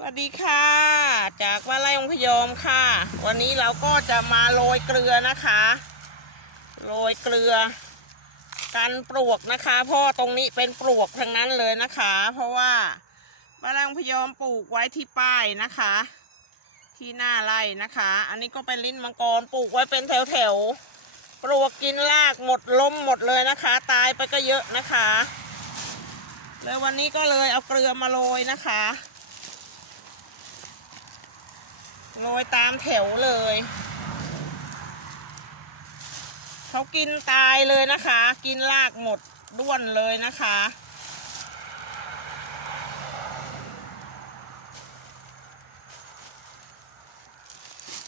สวัสดีค่ะ จากวาลัยองพยอมค่ะ วันนี้เราก็จะมาโรยเกลือนะคะ โรยเกลือ กันปลวกนะคะพราะตรงนี้เป็นปลวกทั้งนั้นเลยนะคะ เพราะว่าวาลัยองพยอมปลูกไว้ที่ป้ายนะคะ ที่หน้าไร่นะคะ อันนี้ก็เป็นลิ้นมังกรปลูกไว้เป็นแถวแถวๆปลวกกินรากหมดล้มหมดเลยนะคะ ตายไปก็เยอะนะคะ แล้ววันนี้ก็เลยเอาเกลือมาโรยนะคะ โรยตามแถวเลย เขากินตายเลยนะคะ กินรากหมดด้วนเลยนะคะ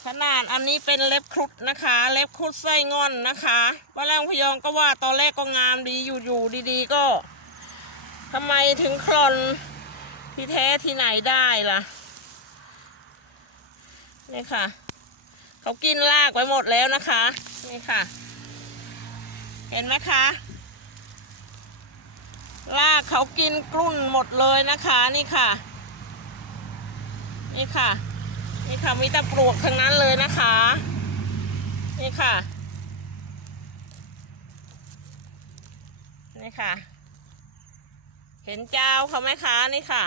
ขนาดอันนี้เป็นเล็บครุฑนะคะ เล็บครุฑไส้งอนนะคะป้าแรงพยองก็ว่าตอนแรกก็งามดีอยู่ๆดีๆก็ทำไมถึงคลอนที่แท้ที่ไหนได้ล่ะ นี่ค่ะ เขากินรากไปหมดแล้วนะคะ นี่ค่ะ เห็นไหมคะรากเขากินกลุ่นหมดเลยนะคะนี่ค่ะ นี่ค่ะ นี่ค่ะมีแต่ปลวกทั้งนั้นเลยนะคะ นี่ค่ะ นี่ค่ะ เห็นเจ้าเขาไหมคะนี่ค่ะ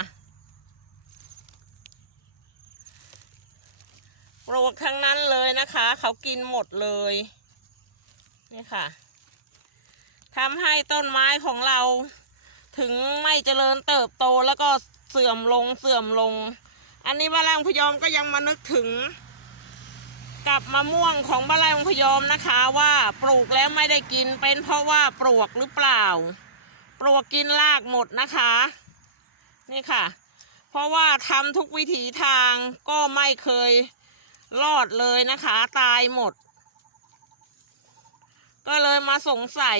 ปลวกทั้งนั้นเลยนะคะ เขากินหมดเลยนี่ค่ะทำให้ต้นไม้ของเรา ถึงไม่เจริญเติบโตแล้วก็เสื่อมลงเสื่อมลง อันนี้บ้านแรงพยอมก็ยังมานึกถึง กับมะม่วงของบ้านแรงพยอมนะคะว่าปลูกแล้วไม่ได้กินเป็นเพราะว่าปลวกหรือเปล่า ปลวกกินรากหมดนะคะ นี่ค่ะ เพราะว่าทำทุกวิถีทางก็ไม่เคย รอดเลยนะคะ ตายหมด ก็เลยมาสงสัย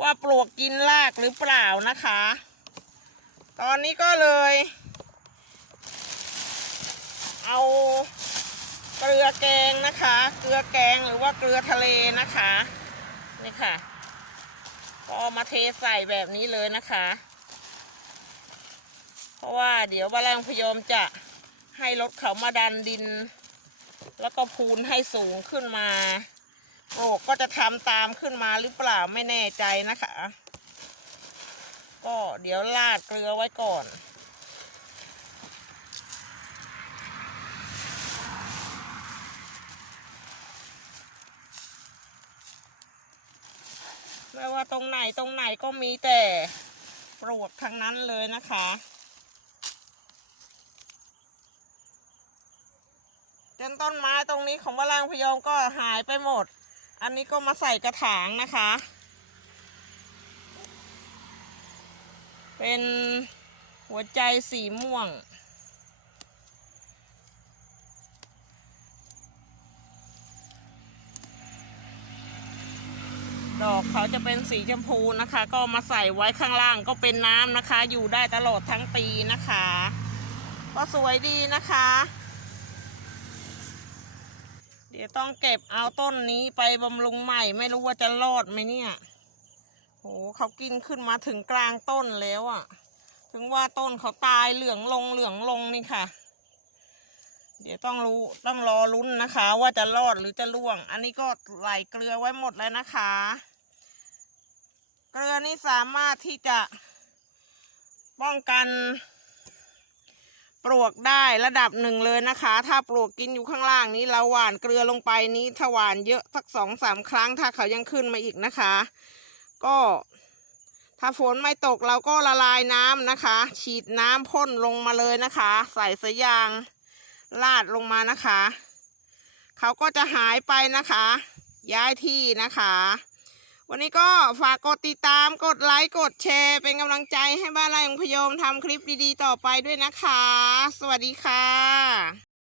ว่าปลวกกินรากหรือเปล่านะคะ ตอนนี้ก็เลย เอาเกลือแกงนะคะ เกลือแกงหรือว่าเกลือทะเลนะคะนี่ค่ะก็มาเทใส่แบบนี้เลยนะคะ เพราะว่าเดี๋ยวบาลังพยอมจะ ให้รถเขามาดันดิน แล้วก็พูนให้สูงขึ้นมาโอ้ก็จะทำตามขึ้นมาหรือเปล่าไม่แน่ใจนะคะ ก็เดี๋ยวลาดเกลือไว้ก่อนไม่ว่าตรงไหนตรงไหนก็มีแต่ปลวกทั้งนั้นเลยนะคะ จนต้นไม้ตรงนี้ของวรางพยอมก็หายไปหมด อันนี้ก็มาใส่กระถางนะคะ เป็นหัวใจสีม่วง ดอกเขาจะเป็นสีชมพูนะคะ ก็มาใส่ไว้ข้างล่างก็เป็นน้ำนะคะ อยู่ได้ตลอดทั้งปีนะคะ ก็สวยดีนะคะ เดี๋ยวต้องเก็บเอาต้นนี้ไปบำรุงใหม่ ไม่รู้ว่าจะรอดไหมเนี่ยโหเขากินขึ้นมาถึงกลางต้นแล้วอะ่ะ ถึงว่าต้นเขาตายเหลืองลงเหลืองลงนี่ค่ะ เดี๋ยวต้องรู้ต้องรอลุ้นนะคะ ว่าจะรอดหรือจะร่วง อันนี้ก็ไหลเกลือไว้หมดแล้วนะคะ เกลือนี่สามารถที่จะป้องกัน ปลวกได้ระดับหนึ่งเลยนะคะ ถ้าปลวกกินอยู่ข้างล่างนี้เราหว่านเกลือลงไปนี้ถ้าหว่านเยอะสักสองสามครั้งถ้าเขายังขึ้นมาอีกนะคะ ก็ ถ้าฝนไม่ตกเราก็ละลายน้ำนะคะ ฉีดน้ำพ่นลงมาเลยนะคะ ใส่สายยางลาดลงมานะคะ เขาก็จะหายไปนะคะ ย้ายที่นะคะ วันนี้ก็ฝากกดติดตามกดไลค์กดแชร์ เป็นกำลังใจให้บ้านไร่ของพยมทำคลิปดีๆต่อไปด้วยนะคะ สวัสดีค่ะ